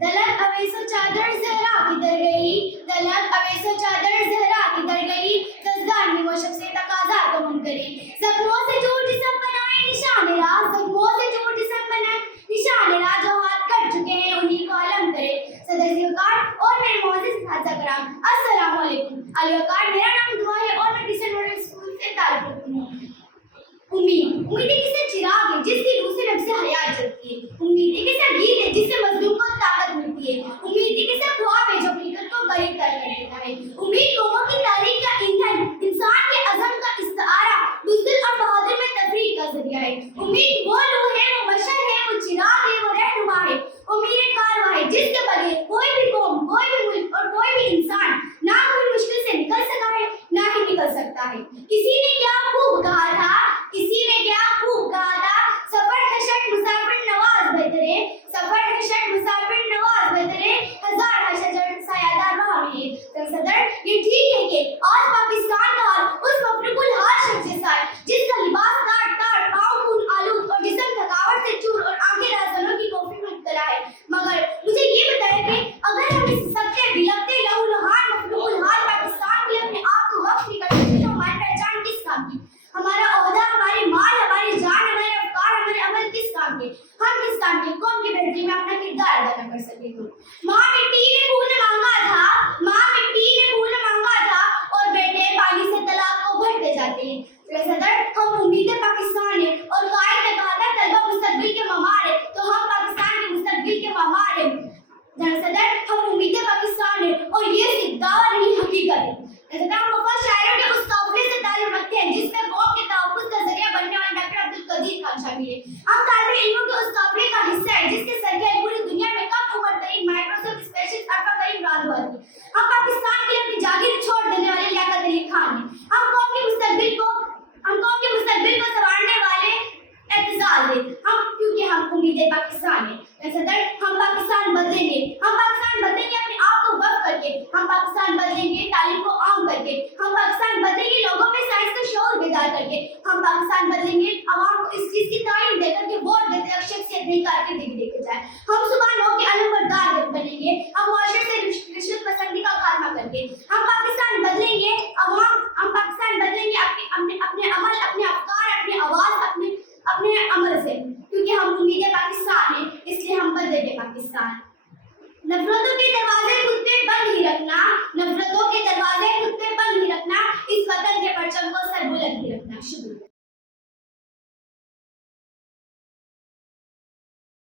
दलत अवैसो चादर जहरा किधर गई, दलत अवैसो चादर जहरा किधर गई, दसदार ने वो शब से तकाजा तो हम करी, जख्मों से जो जिस्म बनाए निशान राह, जख्मों से जो जिस्म बनाए निशान राह, जो हाथ कट चुके हैं उन्हीं को अलम करे। सदर ज़ुल्फ़िकार और मेरे मोअज़्ज़िज़ साथी कराम, अस्सलाम वालेकुम। ज़ुल्फ़िकार मेरा नाम दुआ है और मैं डिसेंट मॉडल स्कूल से ताल्लुक़ रखती हूँ। उम्मीद एक ऐसा चिराग है जिसकी लू से नफ्स हयात जलती है। उम्मीद एक ऐसा गीत है जिससे मज़लूम को ताकत मिलती है। उम्मीद एक ऐसा ख्वाब है जो हकीकत को करीब कर देता है। उम्मीद कौमों की तारीख का ईंधन, इंसान के अज़म का इस्तारा, बुज़दिल और बहादुर में तफरीक का ज़रिया है। उम्मीद वो लू है, वो बशर है, वो चिराग है, वो रहनुमा है, वो मीरे कारवां है जिसके बगैर कोई भी कौम, कोई भी मुल्क और कोई भी इंसान ना कोई मुश्किल से निकल सका है ना ही निकल सकता है। किसी ने क्या खूब कहा था, किसी ने क्या खूब कहा था, सफर है शर्ट मुसाफिर नवाज बेहतरे, सफर है शर्ट मुसाफिर नवाज बेहतरे, हजार है शजर सायादार वहाँ में। सदर ये ठीक है कि आज पाकिस्तान का हाल उस मफरूकुल हाल शख्स जैसा है जिसका लिबास तार तार, पाँव खून आलूद और जिस्म थकावट से चूर और आंखें राज़नों की कॉफी में मुब्तला है। मगर मुझे ये बताया कि अगर हम इस सबसे बिलखते लहूलुहान मफरूकुल हाल पाकिस्तान के लिए अपने आप को वक्फ नहीं करते तो हमारी पहचान किस काम की, हमारा ओहदा, हमारे माल, हमारी जान, हमारे अफकार, हमारे अमल किस काम के, हम किस काम के कौम की बेहतरी में अपना किरदार अदा न कर सके। तो माँ मिट्टी ने फूल मांगा था, माँ मिट्टी ने फूल मांगा था और बेटे पानी से तालाब को भरते जाते हैं। सदर हम उम्मीद पाकिस्तान है और कायद ने कहा था तलबा मुस्तकबिल के ममार है, तो हम पाकिस्तान के मुस्तकबिल के ममार है। सदर हम उम्मीद पाकिस्तान है और ये सिर्फ दावा नहीं हकीकत है। हम वफा शायरों के उस काफिले से ताल्लुक़ रखते हैं जिसमें कौम के तहफ़्फ़ुज़ का ज़रिया बनने वाले डॉक्टर अब्दुल कदीर खान शामिल है। हम तालिबे इल्मों के उस काफिले का हिस्सा है जिसके सरगे पूरी दुनिया में कम उम्र तरीन माइक्रोसॉफ्ट स्पेशलिस्ट अरफा करीम राजवाल है। हम पाकिस्तान के लिए अपनी जागीर छोड़ देने वाले लियाकत अली खान हैं। हम कौम के मुस्तकबिल को संवारने वाले एतजाज़ हैं। हम क्योंकि हम उम्मीद पाकिस्तान है। सदर हम पाकिस्तान बदलेंगे, हम पाकिस्तान बदलेंगे अपने आप को वक्फ करके, हम पाकिस्तान बदलेंगे तालीम को आम करके, हम पाकिस्तान बदलेंगे लोगों में साइंस का शौर बेदार करके, हम पाकिस्तान बदलेंगे आवाम को इस चीज की तालीम देकर के वोट देते वक्त शख्सियत नहीं कारकर्दगी देके जाए। हम सुबह नौ के अलमबरदार बनेंगे, हम मुआशरे से रिश्वत पसंदी का खात्मा करके, हम पाकिस्तान बदलेंगे हम पाकिस्तान बदलेंगे अपने अमल, अपने अफकार, अपनी आवाज, अपने अमल से, क्योंकि हम उम्मीद पाकिस्तान है इसलिए हम बदलेंगे पाकिस्तान। नफरतों के दरवाजे खुद पे बंद ही रखना, नफरतों के दरवाजे खुद पे बंद ही रखना, इस वतन के परचम को सर बुलंद ही रखना।